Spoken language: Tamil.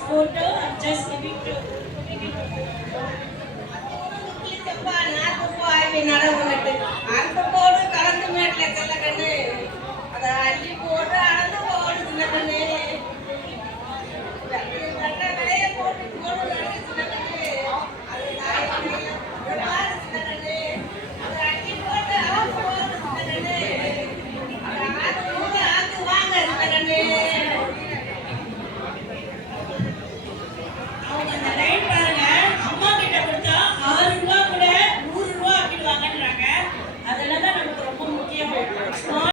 photo. I'm just giving to. அந்த போடு கலந்து மேட்ல கண்ணு அதை அள்ளி போட்டு அளந்து போடு சின்ன கண்ணு